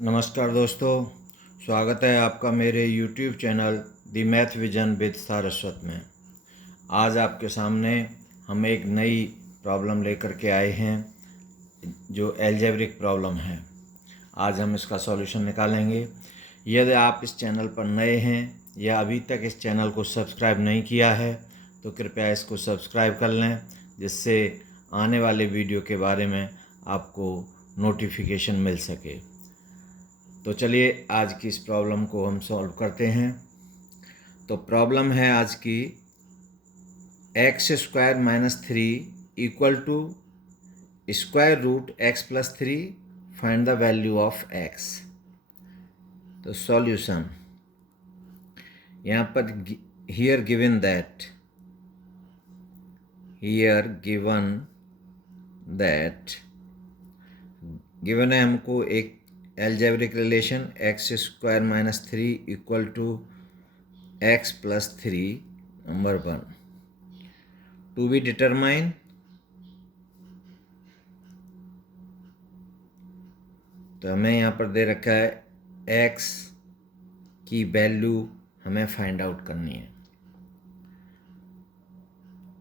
नमस्कार दोस्तों, स्वागत है आपका मेरे YouTube channel the math vision with Saraswat में। आज आपके सामने हम एक नई प्रॉब्लम लेकर के आए हैं जो एल्जेब्रिक प्रॉब्लम है। आज हम इसका सॉल्यूशन निकालेंगे। यदि आप इस चैनल पर नए हैं या अभी तक इस चैनल को सब्सक्राइब नहीं किया है तो कृपया इसको सब्सक्राइब कर लें, जिससे आने वाले वीडियो के बारे में आपको नोटिफिकेशन मिल सके। तो चलिए आज की इस प्रॉब्लम को हम सॉल्व करते हैं। तो प्रॉब्लम है आज की x² - 3 equal to square root x+3, find the value of x। तो सॉल्यूशन यहाँ पर हियर गिवन गिवन है हमको एक algebraic relation x² - 3 equal to x+3 number 1 to be determine. तो हमें यहाँ पर दे रखा है x की वैल्यू हमें फाइंड आउट करनी है।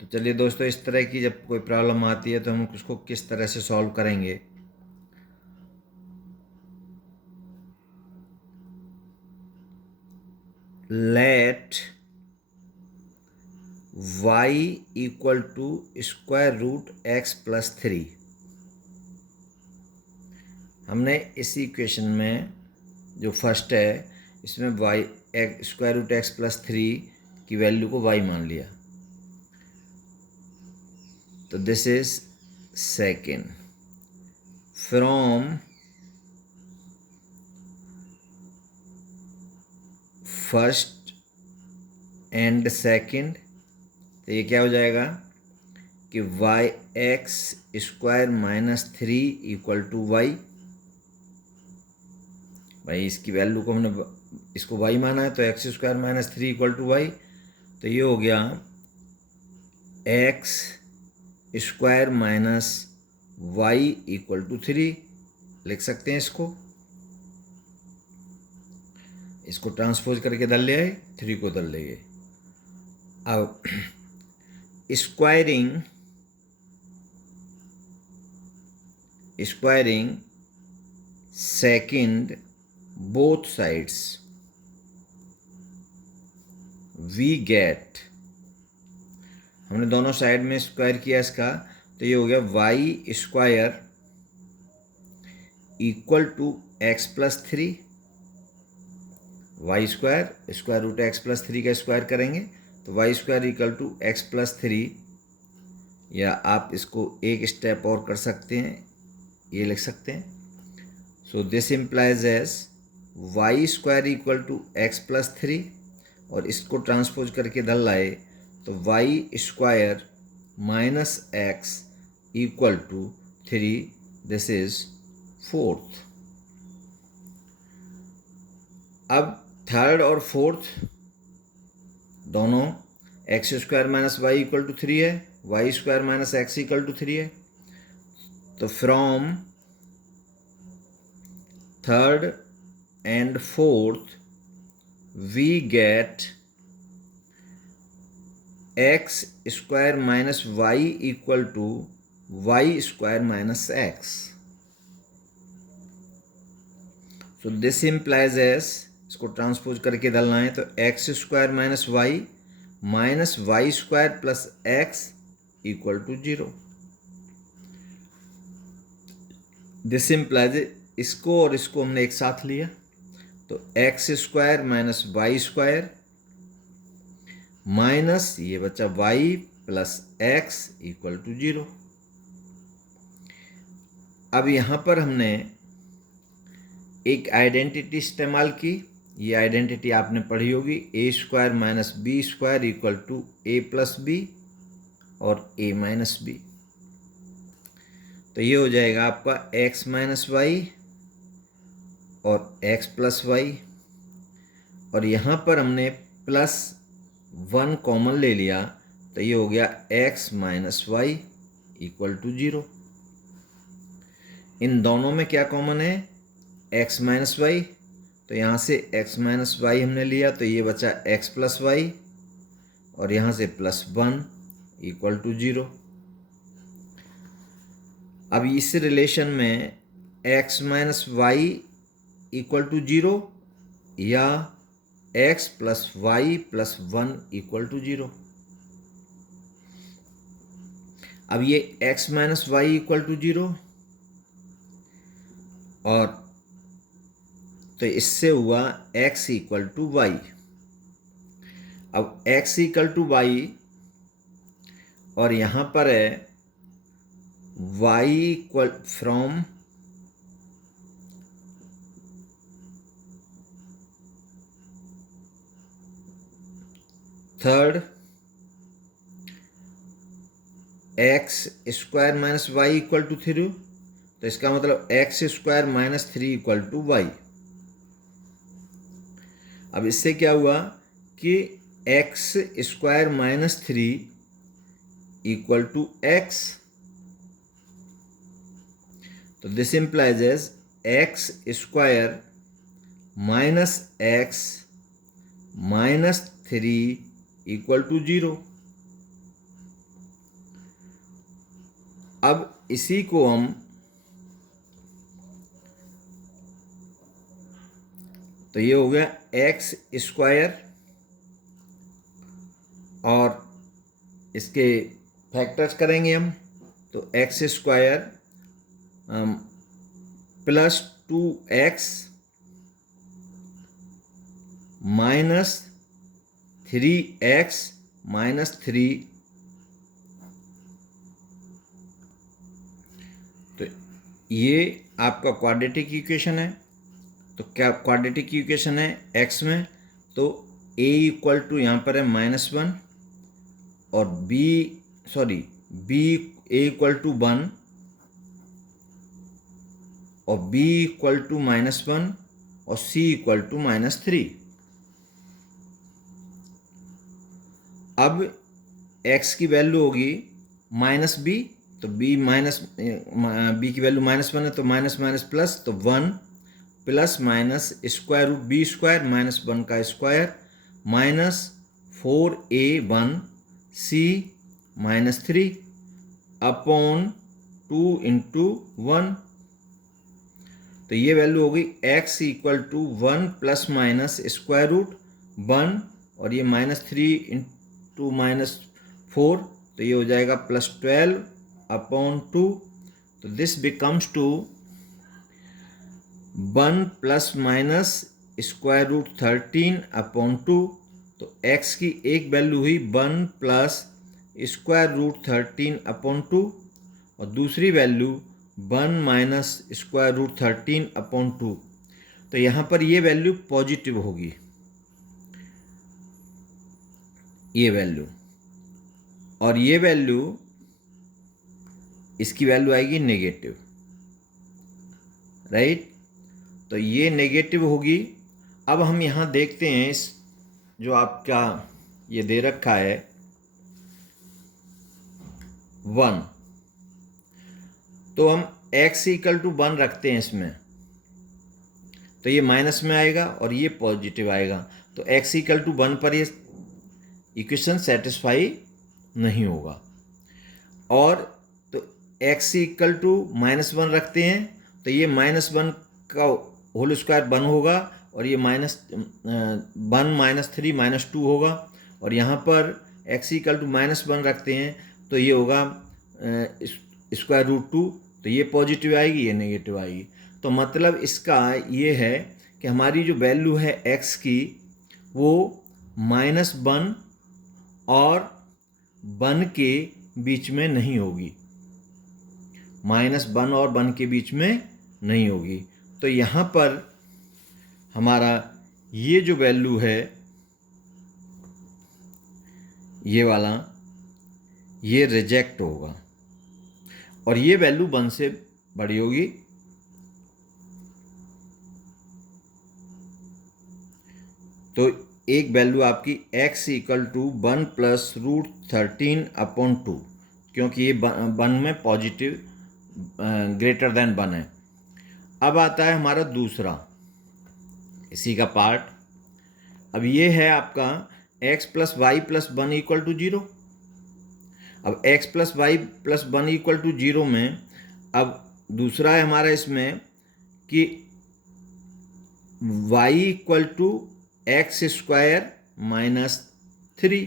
तो चलिए दोस्तों, इस तरह की जब कोई प्रॉब्लम आती है तो हम उसको किस तरह से सॉल्व करेंगे। Let y equal to square root x+3। हमने इस इक्वेशन में जो फर्स्ट है इसमें y स्क्वायर रूट x+3 की वैल्यू को y मान लिया। तो this is second from first and second. तो ये क्या हो जाएगा कि y² - 3 इक्वल टू y। भाई इसकी वैल्यू को हमने इसको y माना है तो x² - 3 इक्वल टू y। तो ये हो गया x² - y इक्वल टू 3। लिख सकते हैं इसको ट्रांसपोज करके दल ले आए, 3 को दल ले गए। अब squaring second both sides we get, हमने दोनों साइड में स्क्वायर किया इसका, तो ये हो गया y² equal to x+3। y² square root x+3 का स्क्वायर करेंगे तो y² इक्वल टू x+3। या आप इसको एक स्टेप और कर सकते हैं, ये लिख सकते हैं। So this implies as y² equal to x+3 और इसको ट्रांसपोज करके दल लाए तो y² minus x equal to 3। This is fourth. अब थर्ड और फोर्थ दोनों x² - y इक्वल टू 3 है, y² - x इक्वल टू 3 है। तो from third and fourth we get x² - y equal to y² - x। So this implies as, इसको transpose करके डालना है तो x² - y minus y² plus x equal to 0। This implies, इसको और इसको हमने एक साथ लिया तो x² - y² माइनस ये बचा y plus x equal to 0। अब यहाँ पर हमने एक आइडेंटिटी इस्तेमाल की। ये आइडेंटिटी आपने पढ़ी होगी, a² - b² equal to a+b और a - b। तो ये हो जाएगा आपका x - y और x+y, और यहाँ पर हमने +1 कॉमन ले लिया तो ये हो गया x - y इक्वल टू 0। इन दोनों में क्या कॉमन है, x माइनस वाई, तो यहाँ से x माइनस वाई हमने लिया तो ये बचा x प्लस वाई, और यहाँ से +1 इक्वल टू 0। अब इस रिलेशन में x minus y equal to 0 या x plus y plus 1 equal to 0। अब ये x minus y equal to 0, और तो इससे हुआ x इक्वल टू वाई। अब x इक्वल टू वाई, और यहाँ पर है y equal from third x square minus y equal to 3, तो इसका मतलब x square minus 3 equal to y. अब इससे क्या हुआ कि x square minus 3 equal to x, तो this implies as x square minus x minus 3 equal to 0। अब इसी को हम तो ये हो गया x स्क्वायर, और इसके फैक्टर्स करेंगे हम, तो x square plus 2x minus 3x minus 3, तो ये आपका क्वाड्रेटिक इक्वेशन है। तो क्या क्वाड्रेटिक इक्वेशन है x में, तो a इक्वल टू यहाँ पर है -1, और b a इक्वल टू 1 और b इक्वल टू -1 और c इक्वल टू -3। अब x की वैल्यू होगी -b, तो b की वैल्यू -1 है, तो माइनस माइनस प्लस, तो 1 plus minus square root b स्क्वायर माइनस 1 का स्क्वायर माइनस 4a1 c माइनस 3 अपॉन 2 इंटू 1। तो ये वैल्यू होगी x equal to 1 plus minus square root 1, और ये -3 इंटू -4, तो ये हो जाएगा +12 अपॉन 2। तो this becomes to 1 plus minus square root 13 upon 2। तो x की एक वैल्यू हुई 1 प्लस स्क्वायर रूट 13 अपॉन 2, और दूसरी value 1 minus square root 13 upon 2। तो यहाँ पर ये वैल्यू पॉजिटिव होगी, ये वैल्यू, और ये वैल्यू, इसकी वैल्यू आएगी नेगेटिव, राइट। तो ये नेगेटिव होगी। अब हम यहाँ देखते हैं इस जो आपका ये दे रखा है 1, तो हम x इक्वल टू 1 रखते हैं इसमें, तो ये माइनस में आएगा और ये पॉजिटिव आएगा, तो x इक्वल टू 1 पर ये इक्वेशन सेटिस्फाई नहीं होगा। और तो x इक्वल टू -1 रखते हैं, तो ये -1 का होल स्क्वायर 1 होगा, और ये -1 -3 -2 होगा, और यहाँ पर x इक्वल टू -1 रखते हैं, तो ये होगा स्क्वायर रूट 2, तो ये पॉजिटिव आएगी, ये नेगेटिव आएगी। तो मतलब इसका ये है कि हमारी जो वैल्यू है x की वो -1 और 1 के बीच में नहीं होगी, -1 और 1 के बीच में नहीं होगी। तो यहाँ पर हमारा ये जो वैल्यू है ये वाला, ये रिजेक्ट होगा, और ये वैल्यू 1 से बड़ी होगी। तो एक वैल्यू आपकी x equal to 1 plus root 13 upon 2, क्योंकि ये 1 में पॉजिटिव ग्रेटर देन 1 है। अब आता है हमारा दूसरा इसी का पार्ट। अब ये है आपका x plus y plus one equal to zero. अब x plus y plus one equal to zero में अब दूसरा है हमारा इसमें कि y equal to x square minus three.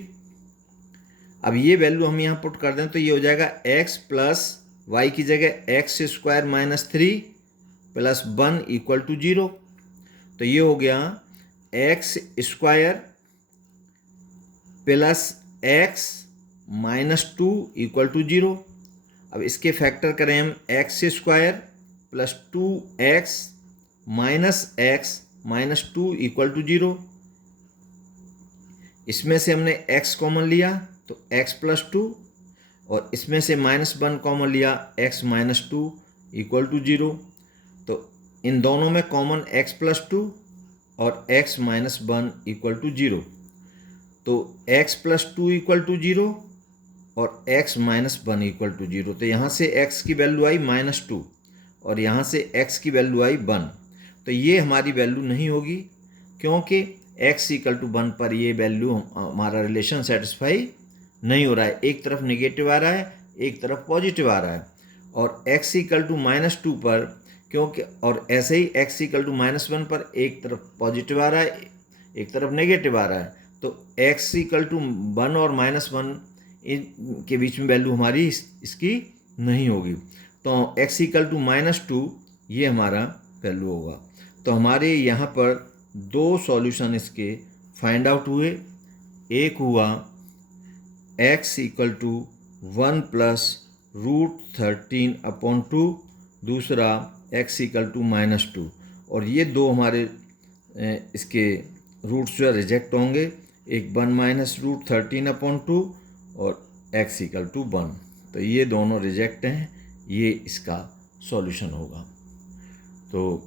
अब ये वैल्यू हम यहाँ पुट कर दें तो ये हो जाएगा x प्लस वाई की जगह x square minus three plus one equal to zero. तो ये हो गया x square plus x minus two equal to zero. अब इसके फैक्टर करें हम x square plus two x minus two equal to zero. इसमें से हमने x कॉमन लिया तो x प्लस टू, और इसमें से माइनस वन कॉमन लिया x minus two equal to zero. तो इन दोनों में कॉमन x प्लस टू और x minus one equal to zero. तो x plus two equal to zero और x minus one equal to zero. तो यहाँ से x की वैल्यू आई माइनस टू और यहाँ से x की वैल्यू आई वन। तो ये हमारी वैल्यू नहीं होगी क्योंकि x इक्वल टू वन पर ये वैल्यू हमारा रिलेशन सेटिस्फाई नहीं हो रहा है। एक तरफ नेगेटिव आ रहा है, एक तरफ पॉजिटिव आ रहा है। और x equal to minus two पर क्योंकि, और ऐसे ही x equal to minus one पर एक तरफ पॉजिटिव आ रहा है, एक तरफ नेगेटिव आ रहा है। तो x इक्वल टू वन और माइनस वन के बीच में वैल्यू हमारी इसकी नहीं होगी। तो x equal to minus two ये हमारा वैल्यू होगा। तो हमारे यहाँ पर दो सॉल्यूशन इसके फाइंड आउट हुए। एक हुआ x equal to one plus root 13 upon two, दूसरा x equal to minus two. और ये दो हमारे इसके रूट्स जो है रिजेक्ट होंगे, एक one minus root 13 upon two और x इक्वल टू वन। तो ये दोनों रिजेक्ट हैं, ये इसका सॉल्यूशन होगा। तो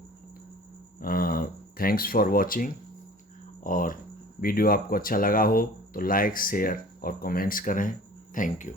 थैंक्स फॉर वॉचिंग, और वीडियो आपको अच्छा लगा हो तो लाइक शेयर और कमेंट्स करें। Thank you.